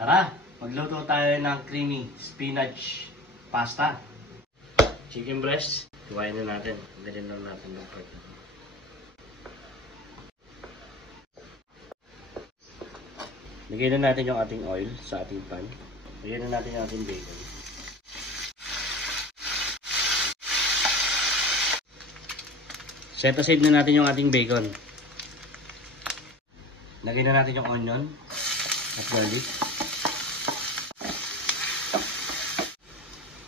Tara, magluto tayo ng creamy spinach pasta. Chicken breast, kuhain na natin. Ganyan lang natin ng part. Lagyan na natin yung ating oil sa ating pan. Lagyan na natin yung ating bacon. Set aside na natin yung ating bacon. Lagyan na natin yung onion at garlic.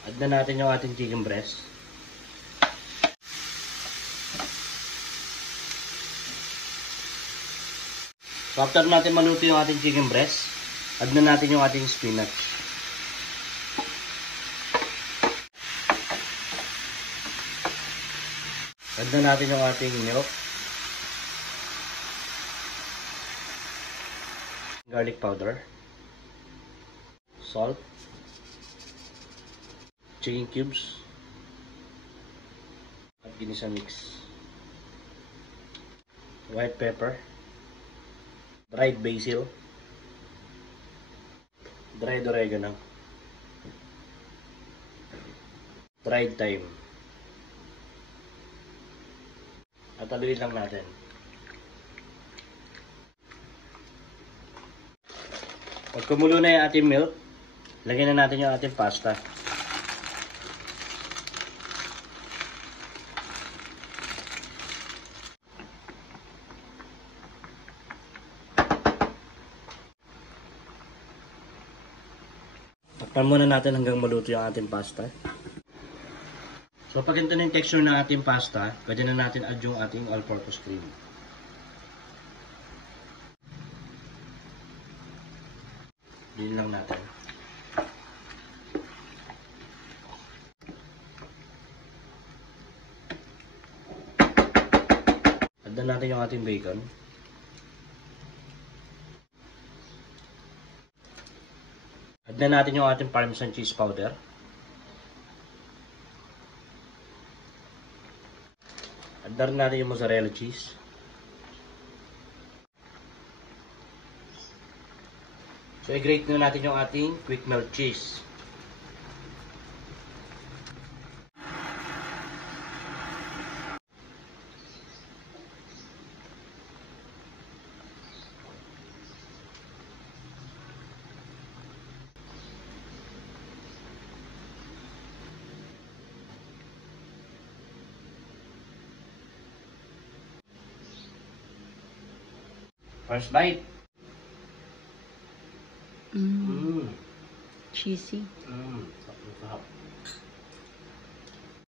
Add na natin yung ating chicken breast. So after natin maluto yung ating chicken breast, add na natin yung ating spinach. Add na natin yung ating milk. Garlic powder. Salt. Chicken cubes. At ginisa mix. White pepper. Dried basil. Dried oregano. Dried thyme. At haluin lang natin. Pag kumulo na yung ating milk, lagyan na natin yung ating pasta. Takpan muna natin hanggang maluto yung ating pasta. So pag ganito na yung texture ng ating pasta, pwede na natin add yung ating all-purpose cream. Din lang natin. Add na natin yung ating bacon. Add na natin yung ating parmesan cheese powder. Add na natin yung mozzarella cheese. So i-grate na natin yung ating quick melt cheese. First bite. Cheesy. Sarap.